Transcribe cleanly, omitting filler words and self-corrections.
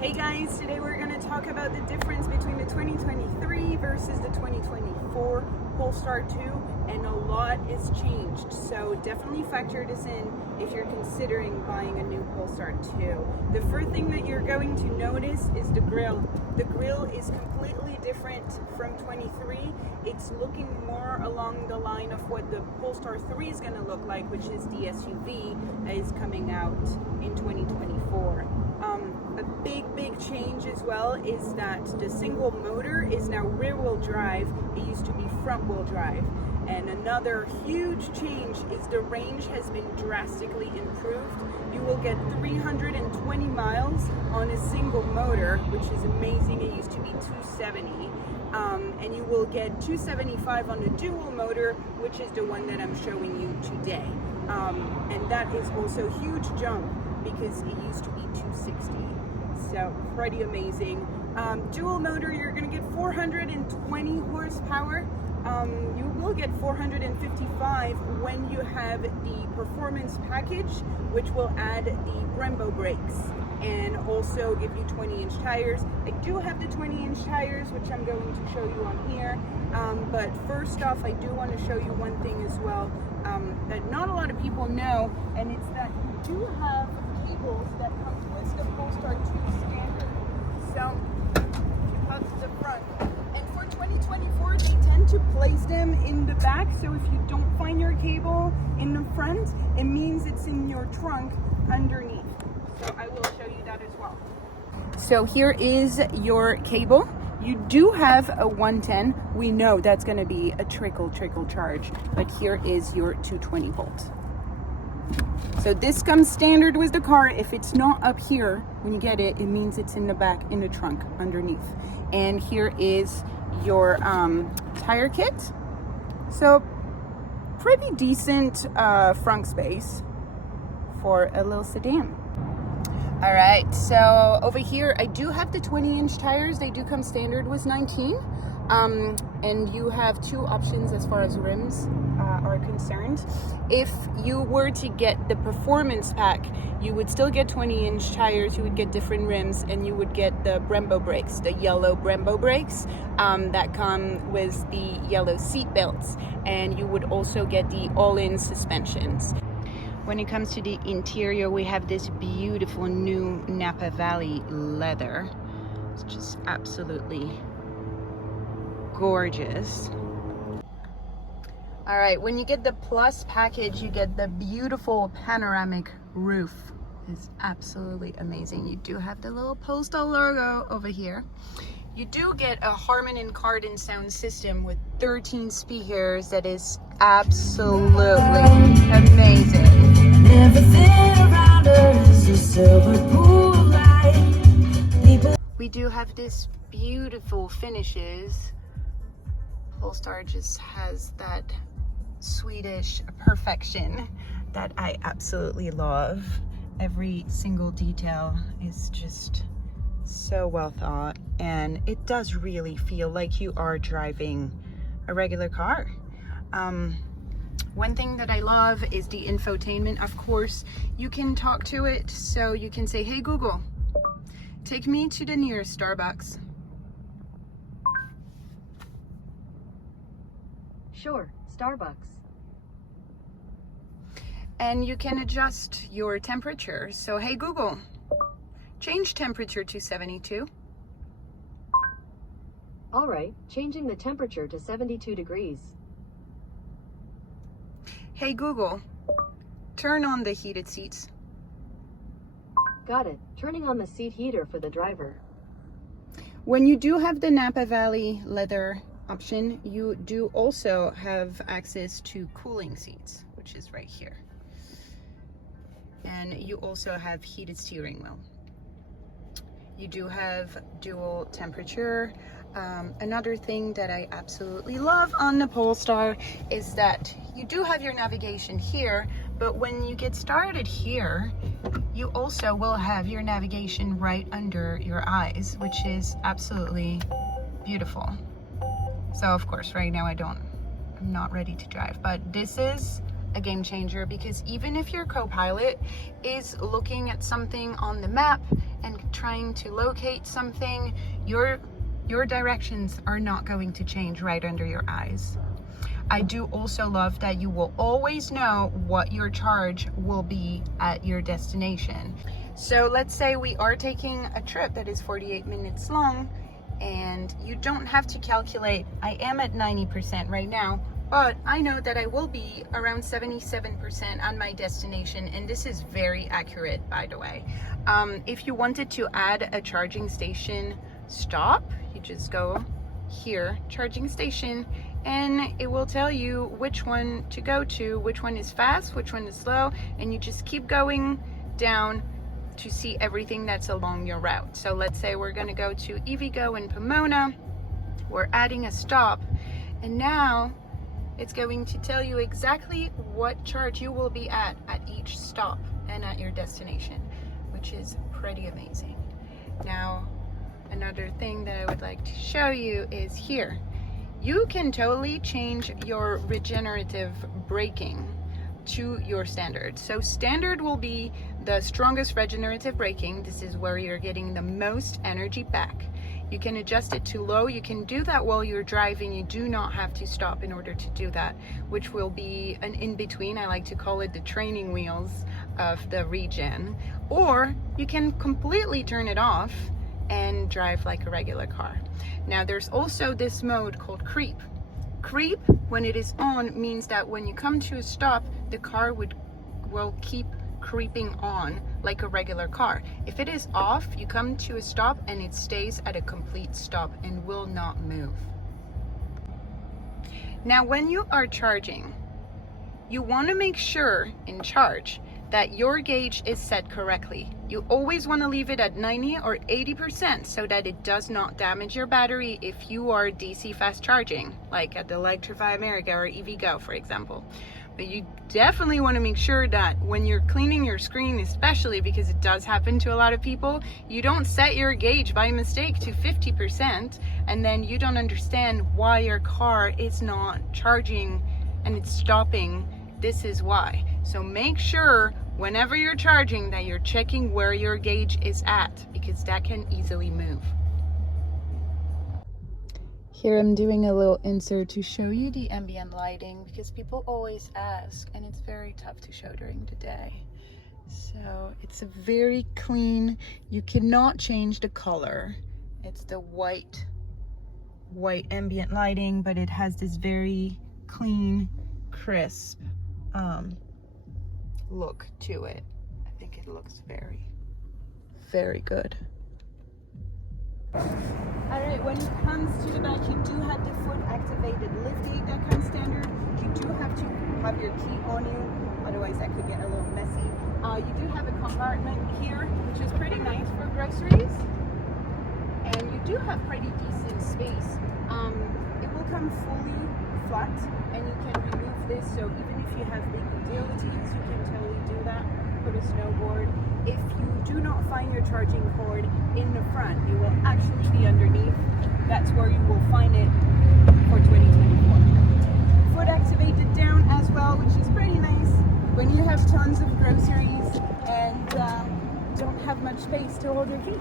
Hey guys, today we're going to talk about the difference between the 2023 versus the 2024 Polestar 2, and a lot is changed, so definitely factor this in if you're considering buying a new Polestar 2. The first thing that you're going to notice is the grille. The grille is completely different from 23. It's looking more along the line of what the Polestar 3 is going to look like, which is the SUV that is coming out in 2024. A big change as well is that the single motor is now rear-wheel drive. It used to be front-wheel drive. And another huge change is the range has been drastically improved. You will get 320 miles on a single motor, which is amazing. It used to be 270. And you will get 275 on the dual motor, which is the one that I'm showing you today. And that is also a huge jump because it used to be 260. So pretty amazing. Dual motor, you're going to get 420 horsepower. You will get 455 when you have the performance package, which will add the Brembo brakes and also give you 20-inch tires. I do have the 20-inch tires, which I'm going to show you on here. But first off, I do want to show you one thing as well that not a lot of people know, and it's that you do have cables that come with the Polestar 2 standard. So, up to the front. And for 2024, they tend to place them in the back, so if you don't find your cable in the front, it means it's in your trunk underneath. So I will show you that as well. So here is your cable. You do have a 110. We know that's going to be a trickle charge, but here is your 220 volt. So this comes standard with the car. If it's not up here when you get it, it means it's in the back, in the trunk underneath. And here is your tire kit. So pretty decent front space for a little sedan. All right, so over here I do have the 20-inch tires. They do come standard with 19, and you have two options as far as rims are concerned. If you were to get the performance pack, you would still get 20-inch tires, you would get different rims, and you would get the Brembo brakes, the yellow Brembo brakes that come with the yellow seat belts, and you would also get the all-in suspensions. When it comes to the interior, we have this beautiful new Napa Valley leather. It's just absolutely gorgeous. All right, when you get the Plus package, you get the beautiful panoramic roof. It's absolutely amazing. You do have the little Polestar logo over here. You do get a Harman & Kardon sound system with 13 speakers that is absolutely amazing. Everything around us is a silver pool light. We do have this beautiful finishes. Polestar just has that Swedish perfection that I absolutely love. Every single detail is just so well thought, and it does really feel like you are driving a regular car. One thing that I love is the infotainment. Of course, you can talk to it, so you can say, hey Google, take me to the nearest Starbucks. Sure, Starbucks. And you can adjust your temperature. So hey Google, change temperature to 72. All right, changing the temperature to 72 degrees. Hey Google, turn on the heated seats. Got it, turning on the seat heater for the driver. When you do have the Napa Valley leather option, you do also have access to cooling seats, which is right here. And you also have heated steering wheel. You do have dual temperature. Another thing that I absolutely love on the Polestar is that you do have your navigation here, but when you get started here, you also will have your navigation right under your eyes, which is absolutely beautiful. So of course, right now I'm not ready to drive, but this is a game changer, because even if your co-pilot is looking at something on the map and trying to locate something, your directions are not going to change right under your eyes. I do also love that you will always know what your charge will be at your destination. So let's say we are taking a trip that is 48 minutes long, and you don't have to calculate. I am at 90% right now, but I know that I will be around 77% on my destination, and this is very accurate, by the way. If you wanted to add a charging station stop, you just go here, charging station, and it will tell you which one to go to, which one is fast, which one is slow, and you just keep going down to see everything that's along your route. So let's say we're gonna go to EVgo in Pomona, we're adding a stop, and now it's going to tell you exactly what charge you will be at each stop and at your destination, which is pretty amazing. Now, another thing that I would like to show you is here. You can totally change your regenerative braking to your standard. So standard will be the strongest regenerative braking. This is where you're getting the most energy back. You can adjust it to low. You can do that while you're driving. You do not have to stop in order to do that, which will be an in-between. I like to call it the training wheels of the regen. Or you can completely turn it off and drive like a regular car. Now there's also this mode called creep. Creep, when it is on, means that when you come to a stop, the car will keep creeping on like a regular car. If it is off, you come to a stop and it stays at a complete stop and will not move. Now when you are charging, you want to make sure in charge that your gauge is set correctly. You always want to leave it at 90 or 80% so that it does not damage your battery if you are DC fast charging, like at the Electrify America or EVgo, for example. But you definitely want to make sure that when you're cleaning your screen, especially because it does happen to a lot of people, you don't set your gauge by mistake to 50% and then you don't understand why your car is not charging and it's stopping. This is why. So make sure whenever you're charging that you're checking where your gauge is at, because that can easily move. Here I'm doing a little insert to show you the ambient lighting, because people always ask and it's very tough to show during the day. So it's a very clean, you cannot change the color. It's the white ambient lighting, but it has this very clean, crisp look to it. I think it looks very, very good. Alright, when it comes to the back, you do have the foot activated liftgate that comes standard. You do have to have your key on you, otherwise that could get a little messy. You do have a compartment here, which is pretty nice for groceries. And you do have pretty decent space. It will come fully flat, and you can remove this, so even if you have big utilities, you can totally do that. Put a snowboard. If you do not find your charging cord in the front, it will actually be underneath. That's where you will find it for 2024. Foot activated down as well, which is pretty nice when you have tons of groceries and don't have much space to hold your feet.